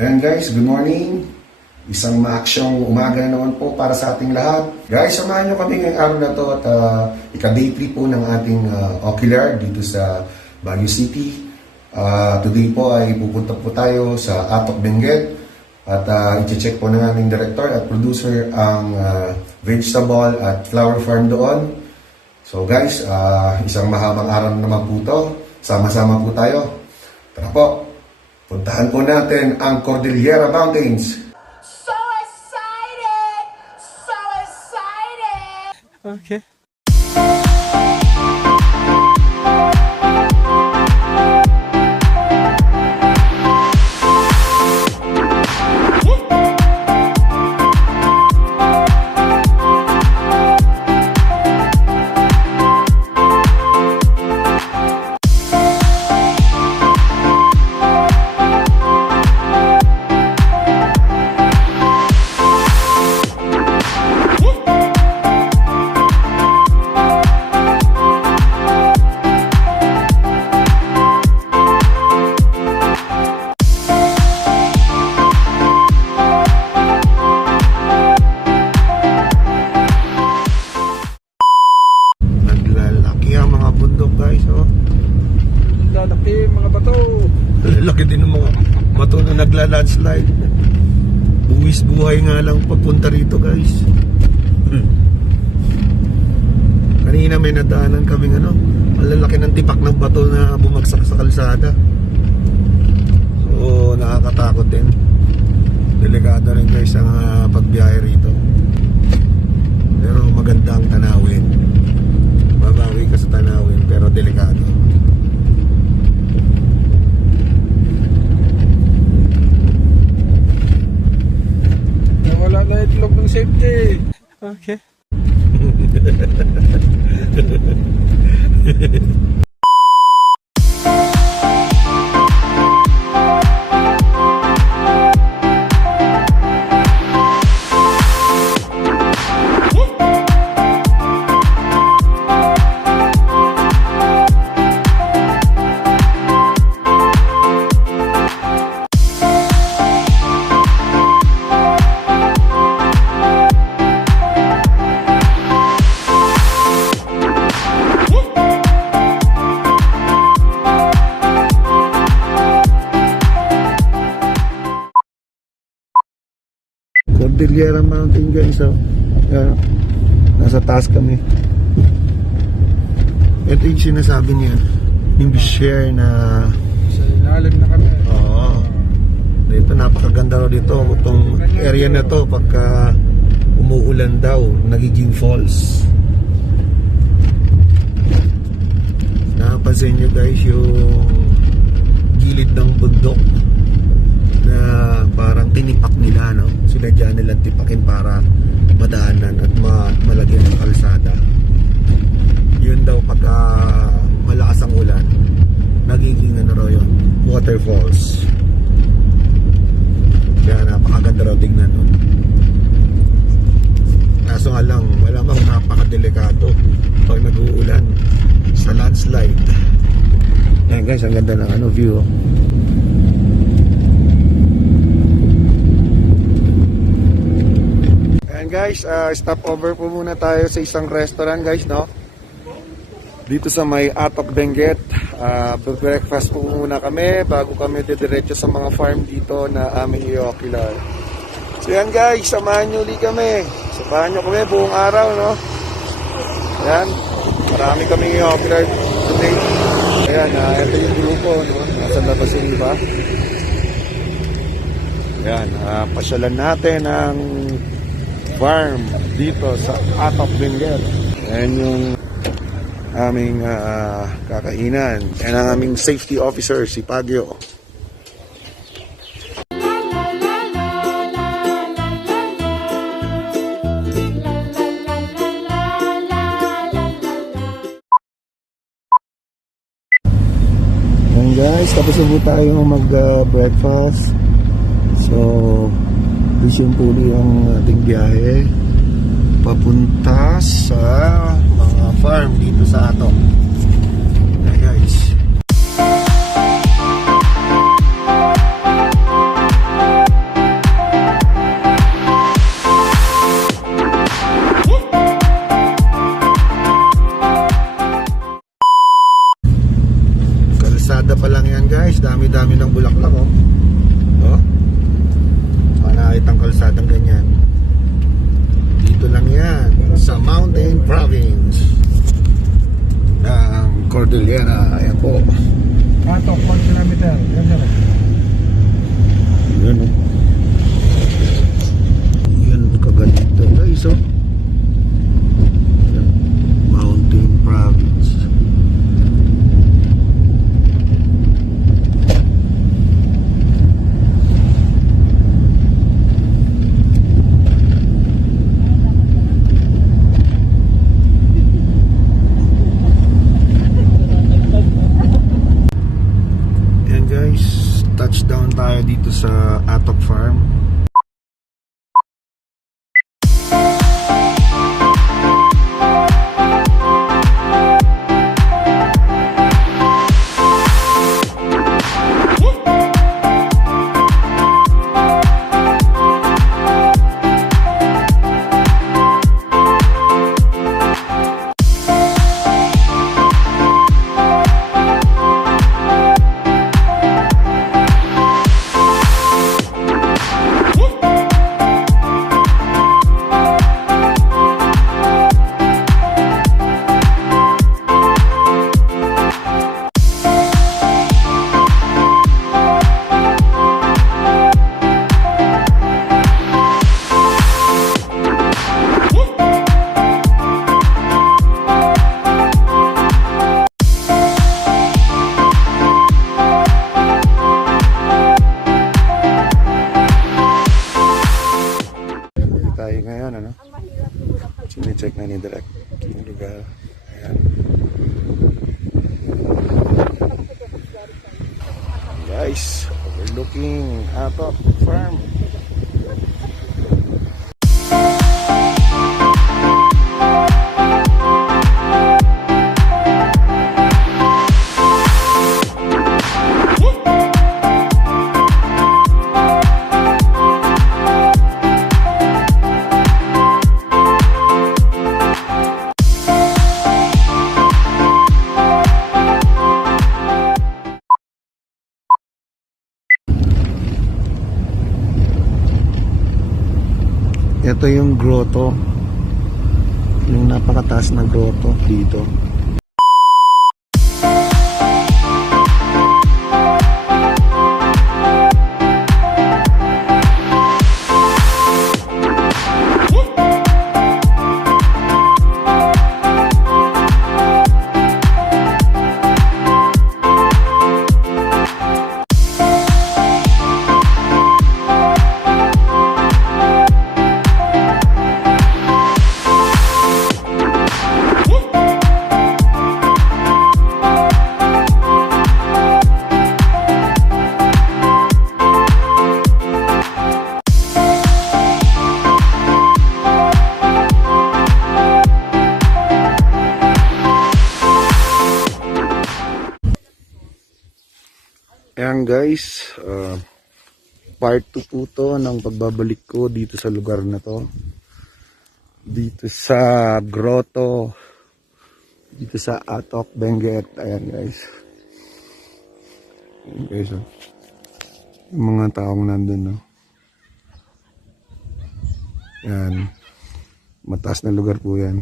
Ayan guys, good morning. Isang maaksyong umaga na naman po para sa ating lahat. Guys, samahan nyo kami ngayong araw na to at ika-day 3 po ng ating ocular dito sa Baguio City. Today po ay pupunta po tayo sa Atok Benguet at i-check po ng aming director at producer ang vegetable at flower farm doon. So guys, isang mahabang araw na naman po ito. Sama-sama po tayo. Tara po, puntahan po natin ang Cordillera Mountains. So excited! So excited! Okay. Lalaki mga bato. Laki din ng mga bato na nagla-landslide. Buwis buhay nga lang pagpunta rito guys. Kanina may nadaanan kaming malalaki ng tipak ng bato na bumagsak sa kalsada. So nakakatakot din. Delikado rin guys ang pagbiyahe rito. Pero maganda ang tanawin. Babawi ka sa tanawin pero delikado. Wala na itlog ng safety. Okay. Cordillera Mountain guys, nasa taas kami. Ito yung sinasabi niya, yung share na Sa ilalim na kami. dito napakaganda raw dito. Itong area na to pagka umuulan daw nagiging falls. Napansin nyo guys yung gilid ng bundok na parang tinipak nila, sinadya nilang tipakin para madaanan at malagyan ng kalsada. Yun daw pagka malakas ang ulan nagiging raw yun, waterfalls. Kaya napakaganda raw tingnan nun. Kaso nga lang malamang napakadelikado pag nag-uulan sa landslide. Ayan guys, ang ganda ng view. Guys, stop over po muna tayo sa isang restaurant guys, dito sa may Atok Benguet. Breakfast po muna kami bago kami didiretso sa mga farm dito na aming i-ocular. So yan guys, samahan nyo ulit kami. Samahan nyo kami buong araw, Yan, marami kaming i-ocular today. Ayan, ito yung grupo, nasa labas yung iba. Yan, pasyalan natin ang farm dito sa Atok Benguet. Ayan yung aming kakainan. Ayan ang aming safety officer, si Pagyo. Ayan guys, tapos na po tayo mag-breakfast. So resume po ulit ang ating biyahe papunta sa mga farm dito sa Atok. Ayan guys. kalsadang ganyan. Dito lang yan, sa Mountain Province ng Cordillera. Ayan po. Ato, 4 kilometer. Yan na. Yun, oh. Yun, kaganda guys, oh. Mountain Province. Yan guys, touchdown tayo dito sa Atok Farm. Tayo ngayon, ano? Sine-check na ni Direk yung lugar. Ayan. Guys, overlooking Atok Farm. Ito yung grotto. Yung napakataas na grotto dito. Ayan guys, part 2 po to ng pagbabalik ko dito sa lugar na to. Dito sa grotto, dito sa Atok, Benguet. Ayan guys. Ayan guys, oh. Yung mga taong nandun, no? Ayan. Mataas na lugar po yan.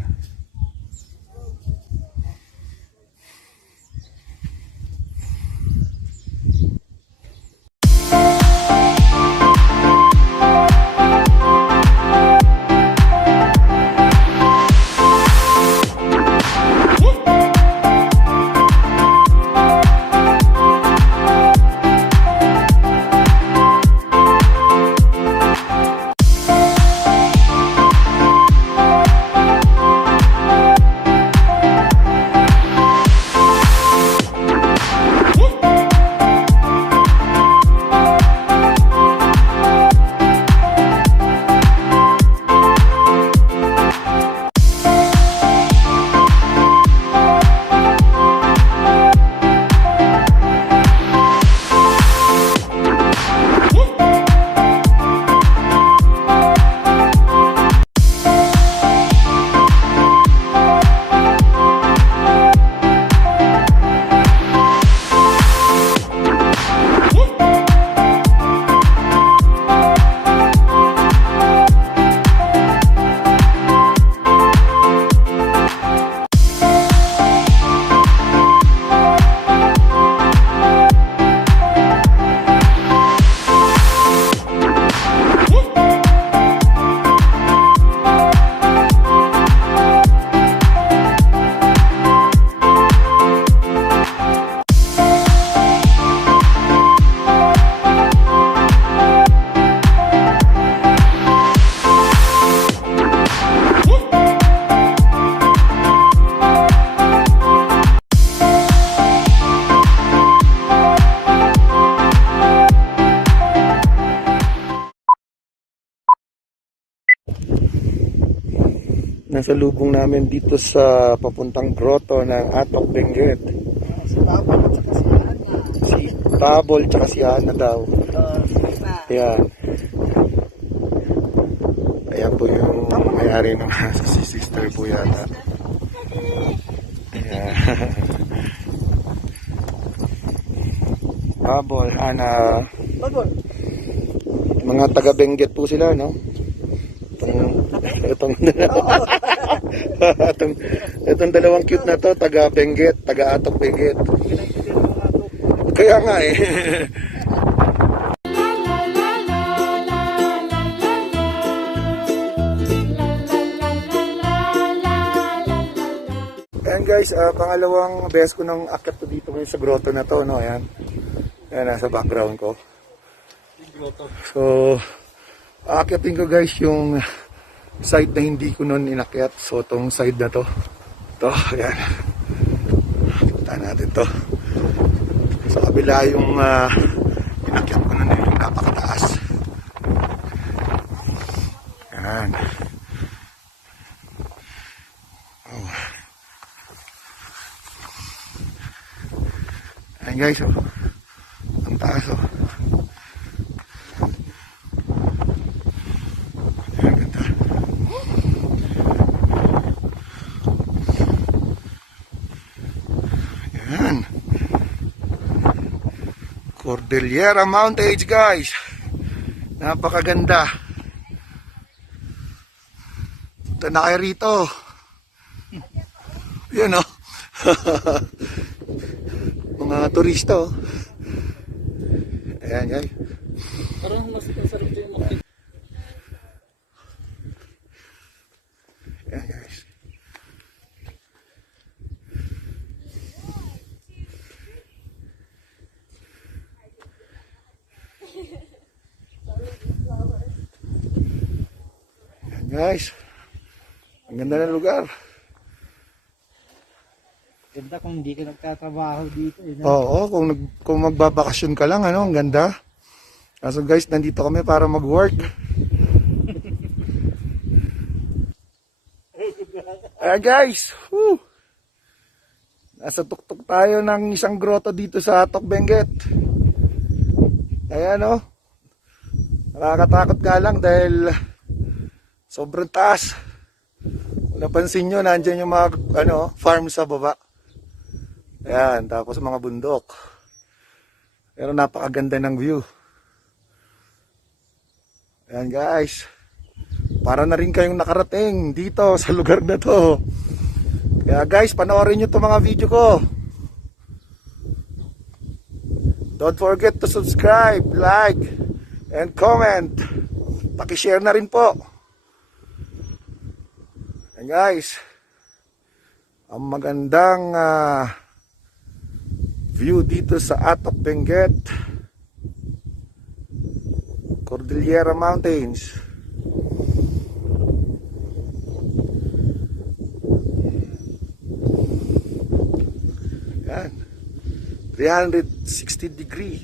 nasa lubong namin dito sa papuntang grotto ng Atok Benguet. Si Papa at saka si Ana. Si Tabol tsaka si Ana daw. Ayan. Ayan po yung may-ari ng si sister po yata. Ayan. Tabol, Ana. Bagol. Mga taga Benguet po sila, no? Itong itong dalawang cute na to, taga Benguet, taga Atok Benguet. Kaya nga eh. Ayan guys, pangalawang beses ko nang akyat to dito ngayon sa grotto na to, no? Ayan. Ayan, nasa background ko. So, aakyatin ko guys yung side na hindi ko nun inakyat. So, tong side na to. Ito, ayan. Punta natin to. Sa kabila yung inakyat ko nun yung napakataas. Ayan. Oh. Ayan guys, oh. Ang taas, oh. Cordillera Mountains guys, napakaganda. Punta na kayo rito. Yan o. Mga turista o. Ayan guys. Parang mas masarap yung makita. Ayan guys. Guys, ang ganda ng lugar. Ganda kung hindi ka nagtatrabaho dito. Oo, kung magbabakasyon ka lang, ano, ang ganda. So guys, nandito kami para mag-work. Ayan guys, woo! Nasa tuktok tayo ng isang grotto dito sa Atok Benguet. Ayan o. Nakakatakot nga lang dahil sobrang taas. Kung napansin nyo, nandyan yung mga farm sa baba. Ayan, tapos mga bundok. Pero napakaganda ng view. Ayan guys. Para na rin kayong nakarating dito sa lugar na to. Kaya guys, panoorin nyo itong mga video ko. Don't forget to subscribe, like, and comment. Pakishare na rin po. And guys, ang magandang view dito sa Atok Benguet, Cordillera Mountains. Yan, 360 degree.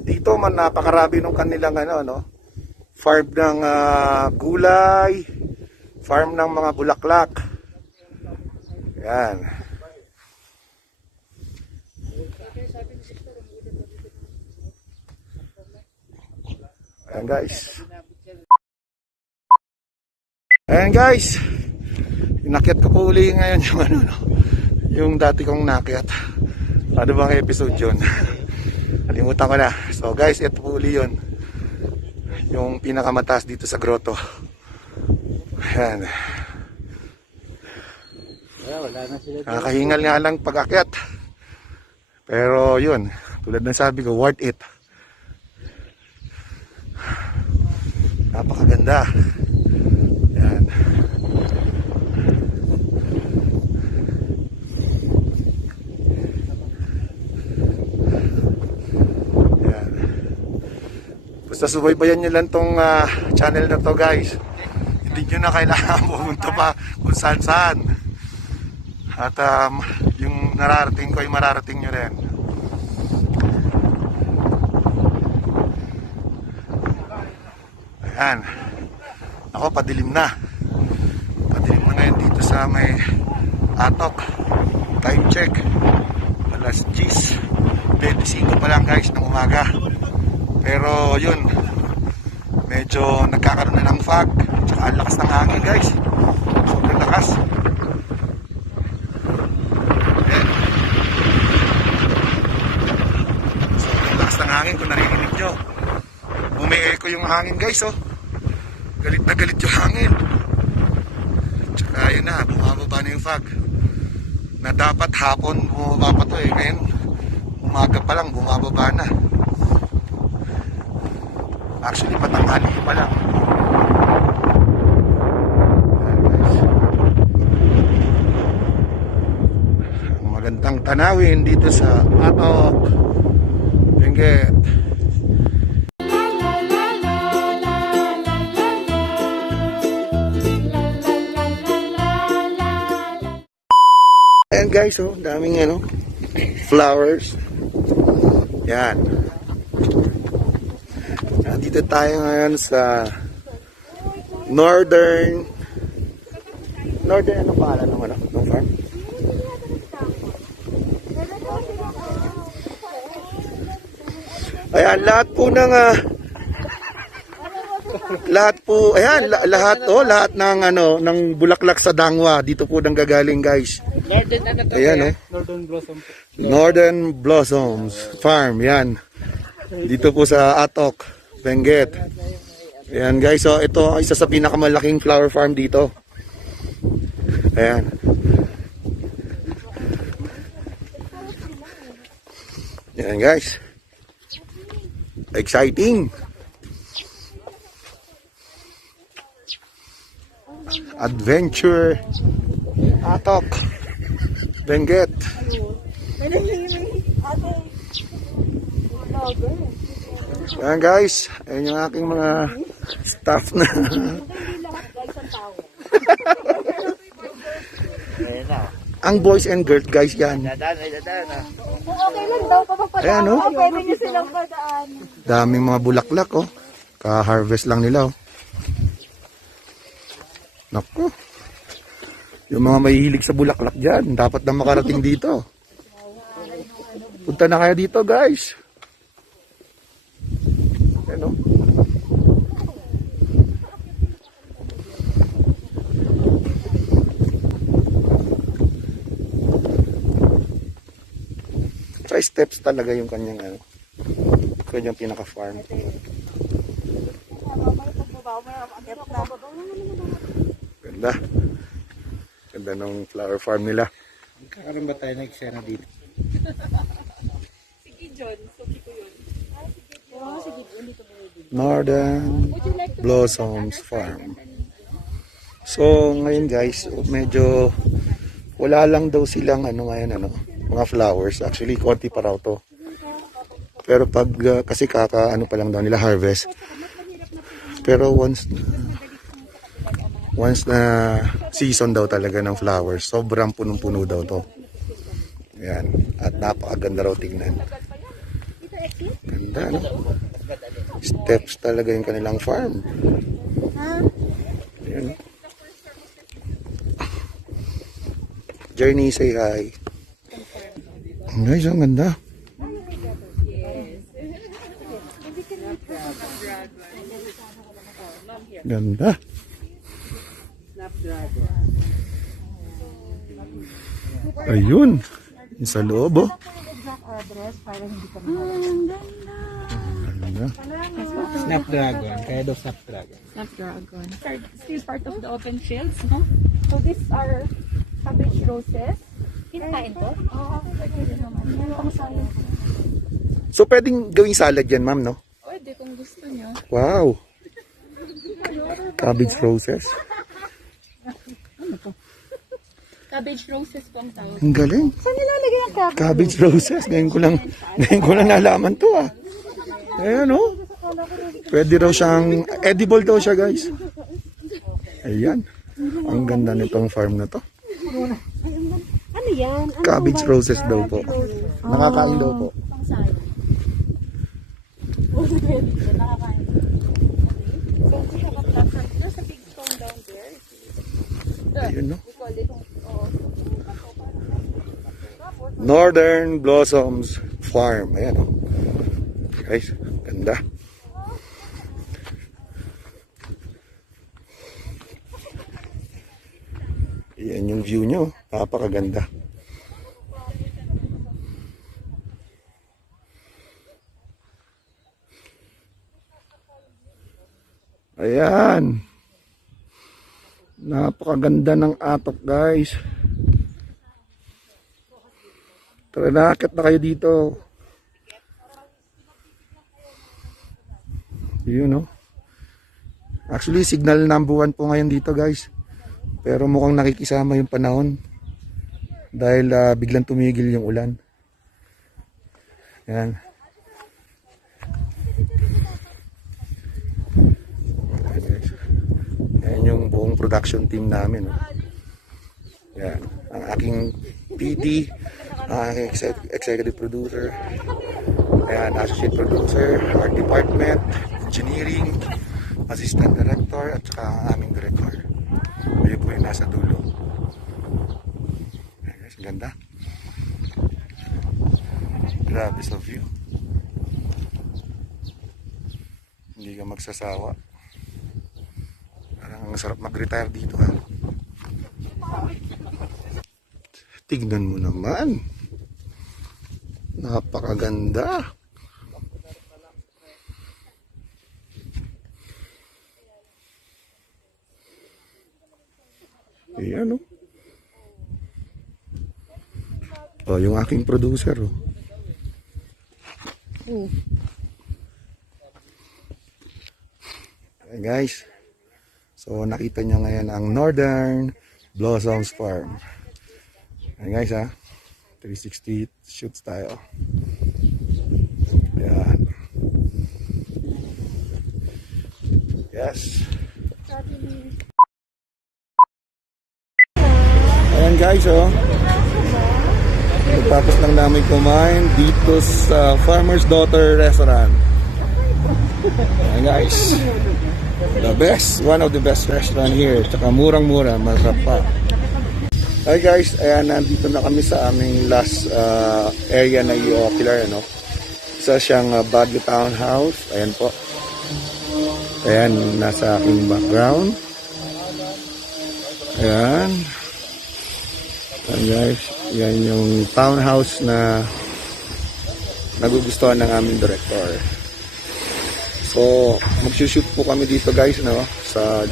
Dito man napakarami ng kanilang farm ng gulay, farm ng mga bulaklak. Yan. Ayan guys. Ayan guys. Inakyat ko po uli ngayon yung yung dati kong nakyat. Ano bang episode yun? Kalimutan ko na. So guys, ito po uli yun. Yung pinakamataas dito sa grotto. Ayan. Nakakahingal nga lang pag-akyat. Pero yun, tulad ng sabi ko, worth it. Napakaganda. Ayan. Ayan. Basta subaybayan nyo lang tong channel na to guys. Hindi nyo na kailangan pumunta pa kung saan saan. At yung nararating ko ay mararating nyo rin. Yan. Ako, padilim na. Padilim na ngayon dito sa may Atok. Time check. Alas 10:25 pa lang guys ng umaga. Pero yun, medyo nagkakaroon na ng fog. Tsaka ang lakas ng hangin guys. Sobrang lakas. Ayan. Sobrang lakas ng hangin kung naririnig nyo. Umi-echo yung hangin guys oh. Galit na galit yung hangin. Tsaka yun na, bumababa na yung fog. Na dapat hapon bumababa pa to eh. Ngayon, umaga pa lang bumababa na. Actually, patanghali pa lang. Ang magandang tanawin dito sa Atok. Benguet. Ayan guys, oh, daming flowers. Yan. Dito tayo ngayon sa Northern ano pangalan ng farm? Ayan, lahat ng ng bulaklak sa Dangwa dito po nang gagaling guys. Northern ano to? Ayan, oh. Northern Blossom po. Northern Blossoms Farm, yan. Dito po sa Atok, Benguet. Ayan guys, so ito isa sa pinakamalaking flower farm dito. Ayan. Ayan guys. Exciting. Adventure Atok, Benguet. Ayan guys, ayan yung aking mga staff na. Ang boys and girls guys yan. Okay lang daw, papapadaan. Ayan oh. Pwede nyo silang padaan. Daming mga bulaklak oh. Ka-harvest lang nila oh. Naku. Yung mga mahihilig sa bulaklak dyan, dapat na makarating dito. Punta na kayo dito guys. Ano? Try steps talaga yung kanyang kanyang pinaka-farm. Ganda. Ganda ng flower farm nila. Kakaroon ba tayo na eksena dito? Northern Blossoms Farm. So ngayon guys, medyo wala lang daw silang mga flowers. Actually, konti pa raw to. Pero pag kasi pa lang daw nila harvest. Pero once na season daw talaga ng flowers, sobrang punong-puno daw to. Yan. At napakaganda raw tingnan. Ganda, no? Steps talaga yung kanilang farm. Yan. Journey, say hi. Guys, ang ganda. Ganda. Ayun. Yung sa loob, oh. Ganda. Snapdragon. Kaya daw Snapdragon. Snapdragon. Still part of the open fields, no? So these are cabbage roses. Kinakain to? Oo, pwede naman. Meron pang salad. So, pwedeng gawing salad yan, ma'am, no? Pwede kung gusto nyo. Wow. Cabbage roses. Cabbage roses po ang tawag. Ang galing. Saan nilalagay ang cabbage? Cabbage roses. Ngayon ko lang nalaman to, ah. Ayan, oh. Pwede raw siyang, edible daw siya, guys. Ayan. Ang ganda nitong farm na to. Ano yan? Ano Cabbage roses daw po. Nakakain daw po. pang salad? Nakakain. Northern Blossoms Farm. Ayan o. Guys, ganda. Ayan yung view nyo. Napakaganda. Ayan. Napakaganda ng atok, guys. Tara, nakakit na kayo dito. Yun, no? Actually, signal number 1 po ngayon dito, guys. Pero mukhang nakikisama yung panahon. Dahil biglang tumigil yung ulan. Ayan. Ayan yung buong production team namin. No? Ayan. Ang aking PD, ang aking executive producer, ayan, associate producer, art department, engineering, assistant director, at saka ang aming director. Ayun po yung nasa dulo. Ayan guys, ang ganda. Grabe sa view. Hindi ka magsasawa. Parang ang sarap mag-retire dito ha. Tignan mo naman. Napakaganda. Ayan o. Oh, yung aking producer oh. Ayan guys. So nakita nyo ngayon ang Northern Blossoms Farm. Ayan guys ha. 360 shoots tayo. Ayan. Yes. Ayan guys oh. Tapos lang namin kumain dito sa Farmer's Daughter Restaurant. Ayan guys. The best, one of the best restaurant here. Tsaka murang-mura, masarap pa. Hi guys, ayan, nandito na kami sa aming last area na i-ocular, ano? Isa siyang Baguio Townhouse. Ayan po. Ayan, nasa aking background. Ayan. Ayan guys, yan yung townhouse na nagugustuhan ng aming director. So, mag-shoot po kami dito guys, no? Sa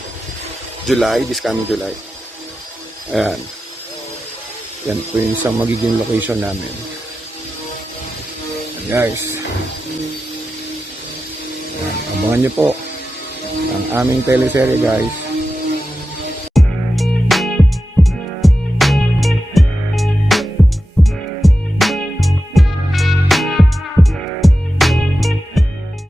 July, this coming July. Ayan. Yan po yung isang magiging location namin. Ayan guys. Ayan, abangan nyo po ang aming teleserye guys.